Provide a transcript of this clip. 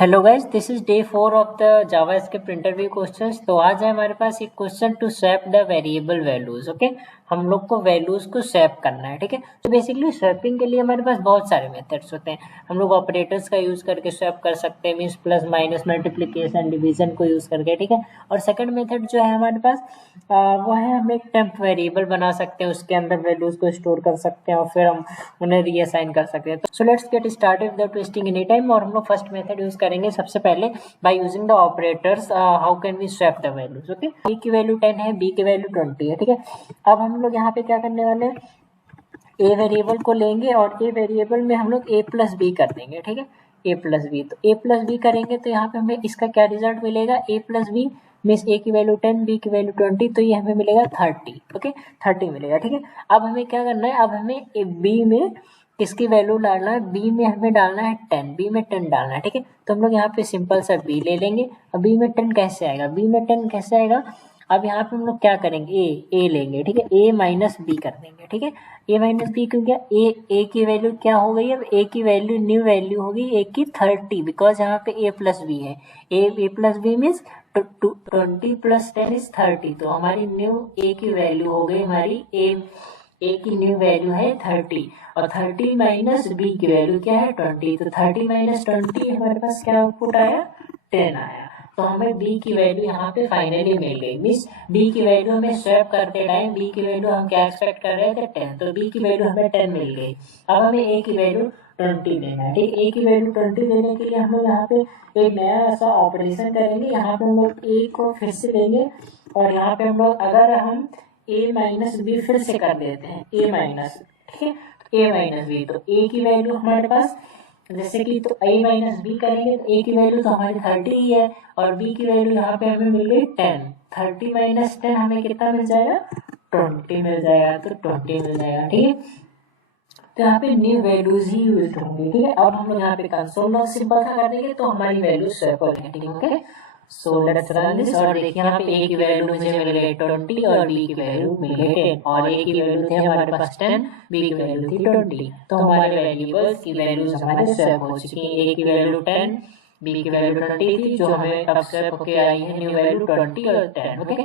Hello guys, this is day 4 of the JavaScript interview questions. तो आज है हमारे पास एक question to swap the variable values. Okay, हम लोग को वैल्यूज को स्वैप करना है। ठीक है, तो बेसिकली स्वैपिंग के लिए हमारे पास बहुत सारे मेथड्स होते हैं। हम लोग ऑपरेटर्स का यूज करके स्वैप कर सकते हैं, means plus minus multiplication division को यूज करके। ठीक है, और सेकंड मेथड जो है हमारे पास वो है, हम एक टेम्प वेरिएबल बना सकते हैं, उसके अंदर वैल्यूज को स्टोर कर सकते हैं और फिर हम उन्हें रीअसाइन कर सकते हैं। So let's get started without wasting any time. और हम लोग फर्स्ट मेथड यूज करेंगे सबसे पहले by using the operators. How can we swap the values? Okay, a की वैल्यू 10 है, b की वैल्यू 20 है। ठीक है, अब हम लोग यहाँ पे क्या करने वाले हैं, ए वेरिएबल को लेंगे और ए वेरिएबल में हम लोग ए प्लस बी कर देंगे। ठीक है, ए प्लस बी, तो ए प्लस बी करेंगे तो यहाँ पे हमें इसका क्या रिजल्ट मिलेगा, ए प्लस बी मीन्स ए की वैल्यू 10, बी की वैल्यू 20, तो ये हमें मिलेगा 30। ओके, 30 मिलेगा। ठीक है, अब हमें क्या करना है, अब हमें बी में किसकी वैल्यू डालना है, बी में हमें डालना है 10, बी में 10 डालना है। ठीक है, तो हम लोग यहाँ पे सिंपल सा बी ले लेंगे। अब बी में 10 कैसे आएगा, बी में 10 कैसे आएगा, अब यहाँ पे हम लोग क्या करेंगे, ए लेंगे। ठीक है, ए माइनस बी कर देंगे। ठीक है, ए माइनस बी क्यों क्या, ए की वैल्यू क्या हो गई, अब ए की वैल्यू न्यू वैल्यू होगी ए की 30, बिकॉज यहाँ पे ए प्लस बी है। A plus B means 20 plus 10 is 30, तो हमारी न्यू ए की वैल्यू हो गई, हमारी ए की न्यू वैल्यू है 30 और 30 माइनस बी की वैल्यू क्या है 20, तो 30 माइनस 20 हमारे पास क्या आउटपुट आया, 10 आया। तो हमें b की वैल्यू यहाँ पे फाइनली मिल गई। मीन्स b की वैल्यू हमें स्वैप करते टाइम b की वैल्यू हम क्या एक्सपेक्ट कर रहे थे, 10, तो b की वैल्यू हमें 10 मिल गई। अब हमें a की वैल्यू 20 देना है। ठीक, a की वैल्यू 20 देने के लिए हम लोग यहाँ पे एक नया ऐसा ऑपरेशन करेंगे। यहाँ पे हम लोग a को फिर से लेंगे और यहाँ पे हम लोग अगर हम a माइनस बी फिर से कर देते हैं, a माइनस, ठीक है, a माइनस बी, तो a की वैल्यू हमारे पास जैसे कि, तो a माइनस बी करेंगे तो a की वैल्यू तो हमारी 30 ही है और b की वैल्यू यहाँ पे हमें मिल गई 10। 30 माइनस 10 हमें कितना मिल जाएगा, 20 मिल जाएगा, तो 20 मिल जाएगा। ठीक है, तो यहाँ पे न्यू वैल्यूज ही यूज होंगे। ठीक है, और हम लोग यहाँ पे कंसोल लॉग सिंपल सा कर देंगे तो हमारी वैल्यू स्वैप हो जाएगी। ठीक है, सो लेट्स रन दिस और देखिए यहाँ पे a की वैल्यू मुझे मिल गई 20 और b की वैल्यू मिल गई 10, और a की वैल्यू थी हमारे पास 10, b की वैल्यू थी 20, तो हमारे वेरिएबल्स की वैल्यूज हमारे स्वैप हो चुकी हैं। a की वैल्यू 10, b की वैल्यू 20 थी, जो हमें अब स्वैप होके आई है न्यू वैल्यू 20 और 10। ओके,